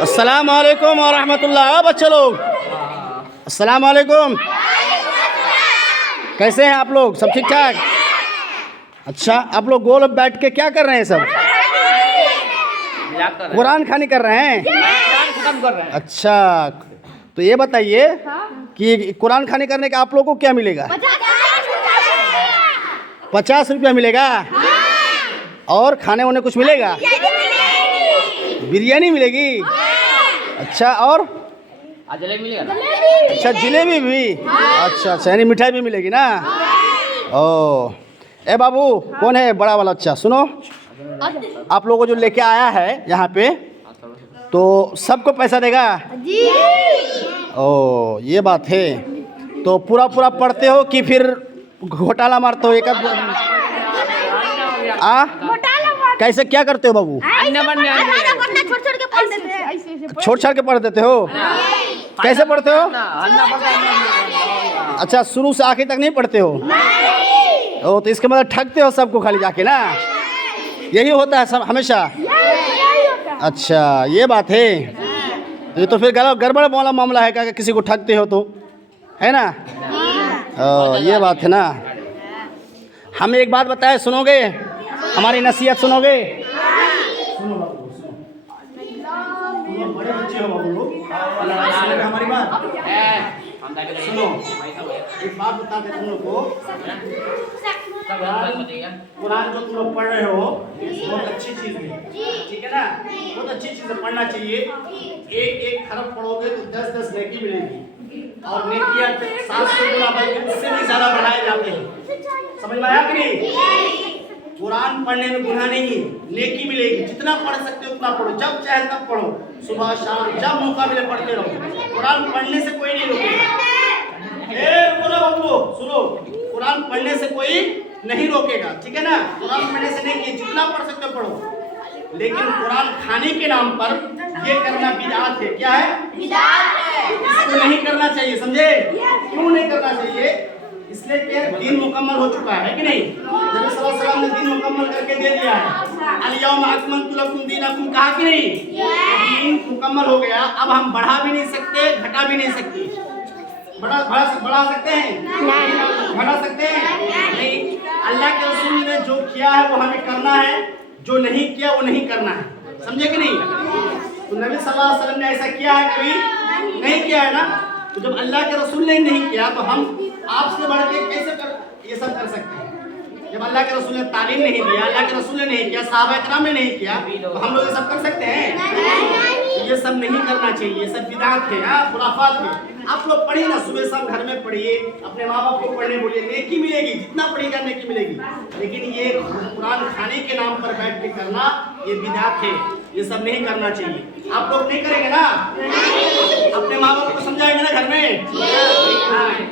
अस्सलाम वालेकुम व रहमतुल्लाह। बच्चे लोग अस्सलाम वालेकुम, कैसे हैं आप लोग? सब ठीक ठाक? अच्छा, आप लोग गोल बैठ के क्या कर रहे हैं? सब कुरान खानी कर रहे हैं? अच्छा, तो ये बताइए कि कुरान खानी करने का आप लोगों को क्या मिलेगा? 50 रुपया मिलेगा। और खाने होने कुछ मिलेगा? बिरयानी मिलेगी। अच्छा, और जलेबी मिलेगा। अच्छा, जिलेबी भी। अच्छा अच्छा, यानी मिठाई भी मिलेगी ना? ओ, ए बाबू, कौन है बड़ा वाला? अच्छा सुनो, आप लोगों को जो लेके आया है यहाँ पे, तो सबको पैसा देगा? ओ, ये बात है। तो पूरा पूरा पढ़ते हो कि फिर घोटाला मारते हो? एक कैसे क्या करते हो बाबू? छोड़ छाड़ के पढ़ देते हो? कैसे पढ़ते हो? अच्छा, शुरू से आखिर तक नहीं पढ़ते हो? ओ, तो इसके मतलब ठगते हो सबको खाली जाके ना? यही होता है सब हमेशा? अच्छा, ये बात है। ये तो फिर गड़बड़ वाला मामला है, क्या किसी को ठगते हो तो, है ना? ओ, ये बात है ना। हमें एक बात बताए, सुनोगे? हमारी नसीहत सुनोगे? सुनो बाबू, सुनो, बड़े बच्चे हो बाबू लोग, हमारी बात सुनो। एक बात बताते तुम लोग को, कुरान जो तुम लोग पढ़ रहे हो बहुत अच्छी चीज है, ठीक है ना? बहुत अच्छी चीज है, पढ़ना चाहिए। एक एक हरफ पढ़ोगे तो 10-10 नेकी मिलेगी, और नेकियां 700 गुना बल्कि उससे भी ज्यादा बढ़ाए जाते हैं। समझ में आया कि नहीं? कुरान पढ़ने में गुनाह नहीं है, नेकी मिलेगी। जितना पढ़ सकते हो उतना पढ़ो, जब चाहे तब पढ़ो, सुबह शाम जब मौका मिले पढ़ते रहो। कुरान पढ़ने से कोई नहीं रोकेगा। सुनो, कुरान पढ़ने से कोई नहीं रोकेगा, ठीक है ना? कुरान पढ़ने से नहीं, जितना पढ़ सकते हो पढ़ो, लेकिन कुरान खाने के नाम पर ये करना बिदअत है। क्या है? बिदअत है। इसको नहीं करना चाहिए, समझे? क्यों नहीं करना चाहिए? इसलिए कि दीन मुकम्मल हो चुका है कि नहीं? नबी सल्लल्लाहु अलैहि वसल्लम ने दीन मुकम्मल करके दे दिया है। अल-यौमा अकमलतु लकुम दीनकुम, कहा कि नहीं? दीन मुकम्मल हो गया। अब हम बढ़ा भी नहीं सकते, घटा भी नहीं सकते। बढ़ा सकते हैं? घटा सकते हैं? नहीं। अल्लाह के रसूल ने जो किया है वो हमें करना है, जो नहीं किया वो नहीं करना है। समझे कि नहीं? तो नबी सल्लल्लाहु अलैहि वसल्लम ने ऐसा किया है कभी? नहीं किया है ना? तो जब अल्लाह के रसूल ने नहीं किया तो हम आपसे बढ़ के कैसे ये सब कर सकते हैं? जब अल्लाह के रसूल ने तालीम नहीं दिया, अल्लाह के रसूल ने नहीं किया, सहाबा किराम ने नहीं किया, तो हम लोग ये सब कर सकते हैं? ये सब नहीं करना चाहिए, ये सब बिदअत है, खुराफात है। आप लोग पढ़िए ना, सुबह शाम घर में पढ़िए, अपने माँ बाप को पढ़ने बोलिए, नेकी मिलेगी, जितना पढ़ेगा नेकी मिलेगी। लेकिन ये कुरान खाने के नाम पर बैठ के करना, ये बिदअत है, ये सब नहीं करना चाहिए। आप लोग नहीं करेंगे ना? अपने माँ बाप को समझाएंगे ना घर में?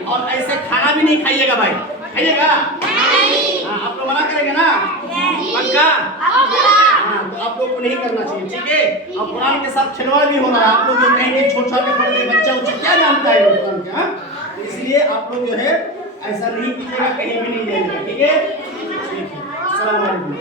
और ऐसे खाना भी नहीं खाइएगा भाई, खाइएगा? आप लोग मना करेंगे ना? पक्का? तो आप लोग को नहीं करना चाहिए, ठीक है? और कुरान के साथ खिलवाड़ भी हो रहा है। आप लोग जो कहेंगे छोटा के पढ़ रहे बच्चा उच्चा क्या जानता है कुरान का? तो इसलिए आप लोग जो है ऐसा नहीं कीजिएगा, कहीं भी नहीं जाइएगा, ठीक है? अस्सलाम वालेकुम।